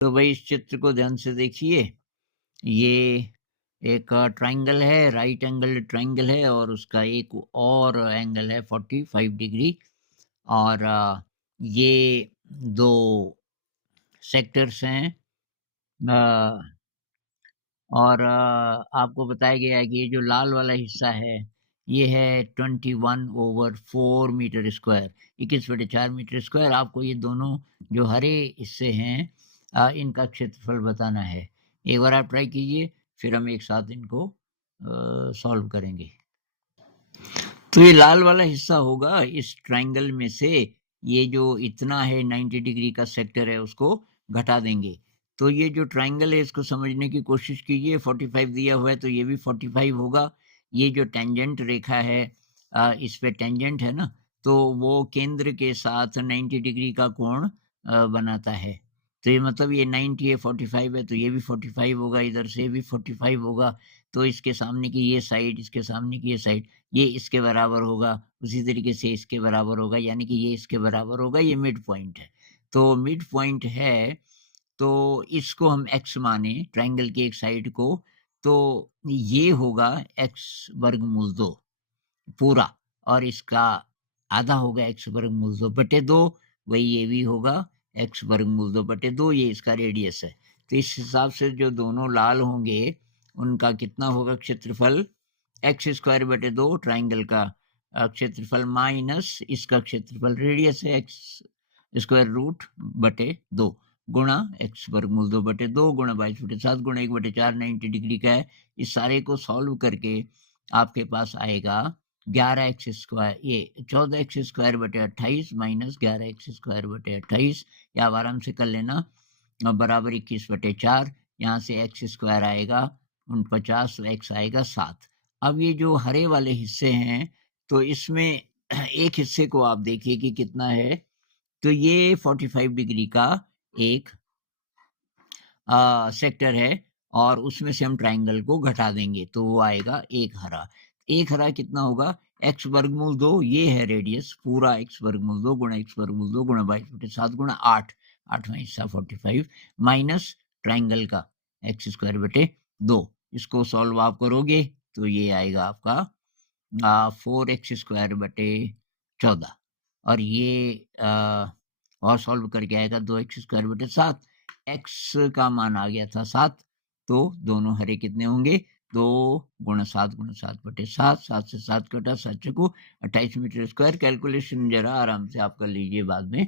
तो भाई इस चित्र को ध्यान से देखिए। ये एक ट्रायंगल है, राइट एंगल ट्रायंगल है और उसका एक और एंगल है 45 डिग्री और ये 2 सेक्टर्स हैं। अ, और आपको बताया गया है कि ये जो लाल वाला हिस्सा है, ये है 21/4 मीटर स्क्वायर, 21/4 मीटर स्क्वायर। आपको ये दोनों जो हरे हिस्से हैं इनका क्षेत्रफल बताना है। एक बार आप ट्राई कीजिए, फिर हम एक साथ इनको सॉल्व करेंगे। तो ये लाल वाला हिस्सा होगा इस ट्रायंगल में से, ये जो इतना है 90 डिग्री का सेक्टर है उसको घटा देंगे। तो ये जो ट्रायंगल है इसको समझने की कोशिश कीजिए। 45 दिया हुआ है तो ये भी 45 होगा। ये जो टेंजेंट रेखा है इस पे टेंजेंट है ना, तो वो केंद्र के साथ 90 डिग्री का कोण बनाता है। तो ये मतलब ये 90 है, 45 है तो ये भी 45 होगा, इधर से भी 45 होगा। तो इसके सामने की ये साइड, इसके सामने की ये साइड, ये इसके बराबर होगा, उसी तरीके से इसके बराबर होगा, यानी कि ये इसके बराबर होगा, ये मिड पॉइंट है। तो मिड पॉइंट है, तो इसको हम x माने ट्रायंगल की एक साइड को, तो ये होगा x वर्गमूल 2 पूरा, और इसका आधा होगा x वर्गमूल 2 बटे 2, वही ये भी होगा x वर्गमूल 2 बटे 2, ये इसका रेडियस है। तो इस हिसाब से जो दोनों लाल होंगे उनका कितना होगा क्षेत्रफल, एक्स स्क्वायर बटे 2 ट्रायंगल का क्षेत्रफल माइनस इसका क्षेत्रफल, रेडियस है एक्स स्क्वायर रूट बटे 2 गुणा एक्स वर्गमूल 2 बटे 2 गुणा 22/7 गुणा 1/4 90 डिग्री का है। इस सारे को सॉल्व करके आपके पास आएगा 11x स्क्वायर, ये 14x स्क्वायर बटे 28 माइनस 11x स्क्वायर बटे 28, या आप आराम से कर लेना, बराबर 21/4। यहाँ से एक्स स्क्वायर आएगा 49, एक्स आएगा 7। अब ये जो हरे वाले हिस्से हैं, तो इसमें एक हिस्से को आप देखिए कि कितना है। तो ये 45 डिग्री का एक सेक्टर है और उसमें से हम ट्रायंगल को घटा देंगे तो वो आएगा एक हरा। एक हरा कितना होगा, एक्स वर्गमूल 2, ये है रेडियस पूरा, एक्स वर्गमूल 2 गुणा एक्स वर्गमूल 2 गुणा 22/7 गुणा 8, 8वां हिस्सा 45 माइनस ट्रायंगल का एक्स स्क्वायर बटे 2। इसको सॉल्व आप करोगे तो ये आएगा आपका 4x स्क्वायर बटे 14, और ये और सॉल्व करके आएगा 2x स्क्वायर बटे 7। x का मान आ गया था 7, तो दोनों हरे कितने होंगे, 2 गुणा 7 गुणा 7 बटे 7, 7 से 7 कटा 7 चकू 28 मीटर स्क्वायर। कैलकुलेशन जरा आराम से आप कर लीजिए बाद में।